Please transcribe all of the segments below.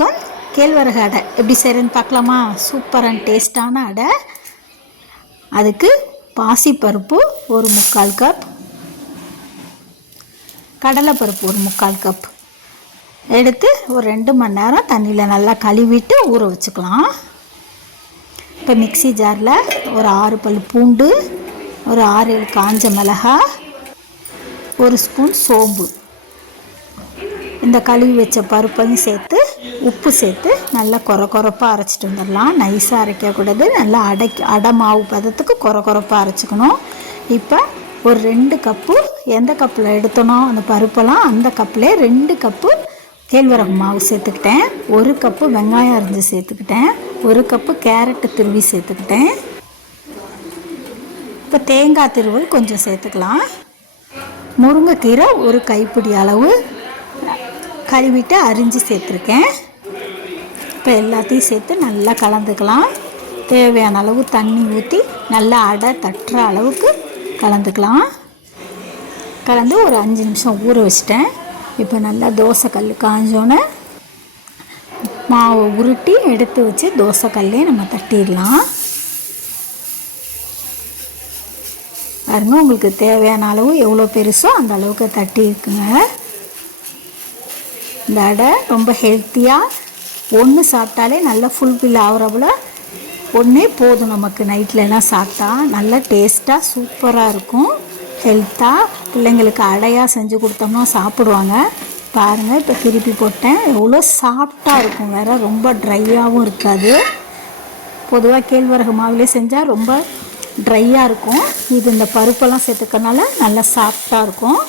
வணக்கம். கேழ்வரகு அடை எப்படி செய்கிறேன்னு பார்க்கலாமா? சூப்பர் அண்ட் டேஸ்டான அடை. அதுக்கு பாசிப்பருப்பு ஒரு 3/4 கப், கடலைப்பருப்பு ஒரு 3/4 கப் எடுத்து ஒரு 2 மணி நேரம் தண்ணியில் நல்லா கழுவிட்டு ஊற வச்சுக்கலாம். இப்போ மிக்சி ஜாரில் ஒரு 6 பல் பூண்டு, ஒரு 6-7 காஞ்ச மிளகாய், ஒரு ஸ்பூன் சோம்பு, இந்த கழுவி வச்ச பருப்பையும் சேர்த்து உப்பு சேர்த்து நல்லா கொரப்பாக அரைச்சிட்டு வந்துடலாம். நைஸாக அரைக்கக்கூடாது, நல்லா அடை மாவு பதத்துக்கு கொரப்பாக அரைச்சிக்கணும். இப்போ ஒரு 2 கப்பு, எந்த கப்பில் எடுத்தனோ அந்த பருப்பெல்லாம் அந்த கப்பில் 2 கப்பு கேழ்வரகு மாவு சேர்த்துக்கிட்டேன். 1 கப்பு வெங்காயம் அரிஞ்சு சேர்த்துக்கிட்டேன். 1 கப்பு கேரட்டு துருவி சேர்த்துக்கிட்டேன். இப்போ தேங்காய் திருவல் கொஞ்சம் சேர்த்துக்கலாம். முருங்கைக்கீரை ஒரு கைப்பிடி அளவு கழுவிட்டு அரிஞ்சு சேர்த்துருக்கேன். இப்போ எல்லாத்தையும் சேர்த்து நல்லா கலந்துக்கலாம். தேவையான அளவு தண்ணி ஊற்றி நல்லா அடை தட்டுற அளவுக்கு கலந்துக்கலாம். கலந்து ஒரு 5 நிமிஷம் ஊற வச்சிட்டேன். இப்போ நல்லா தோசைக்கல் காஞ்சோன்னே மாவை உருட்டி எடுத்து வச்சு தோசைக்கல்லே நம்ம தட்டிடலாம். பாருங்க, உங்களுக்கு தேவையான அளவு எவ்வளோ பெருசோ அந்த அளவுக்கு தட்டி இருக்குங்க. இந்த அடை ரொம்ப ஹெல்த்தியாக, ஒன்று சாப்பிட்டாலே நல்லா ஃபுல்ஃபில் ஆகிறப்பல ஒன்றே போதும் நமக்கு. நைட்லலாம் சாப்பிட்டா நல்லா டேஸ்ட்டாக சூப்பராக இருக்கும். ஹெல்த்தாக பிள்ளைங்களுக்கு அடையாக செஞ்சு கொடுத்தோம்னா சாப்பிடுவாங்க. பாருங்கள், இப்போ திருப்பி போட்டேன். எவ்வளோ சாஃப்டாக இருக்கும், வேறு ரொம்ப ட்ரையாகவும் இருக்காது. பொதுவாக கேழ்வரகு மாவுலே செஞ்சால் ரொம்ப ட்ரையாக இருக்கும். இது இந்த பருப்பெல்லாம் சேர்த்துக்கனால நல்லா சாஃப்டாக இருக்கும்.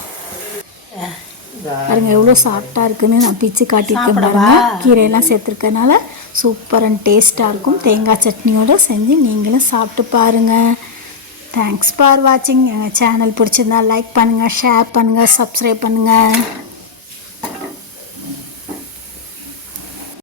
பாருங்கள் எவ்வளோ சாஃப்டாக இருக்குதுன்னு நான் பிச்சு காட்டியிருக்கேன். பாருங்கள், கீரையெல்லாம் சேர்த்துருக்கனால சூப்பர் அண்ட் டேஸ்ட்டாக இருக்கும். தேங்காய் சட்னியோடு செஞ்சு நீங்களும் சாப்பிட்டு பாருங்கள். தேங்க்ஸ் ஃபார் வாட்சிங். எங்கள் சேனல் பிடிச்சிருந்தா லைக் பண்ணுங்கள், ஷேர் பண்ணுங்கள், சப்ஸ்கிரைப் பண்ணுங்கள்.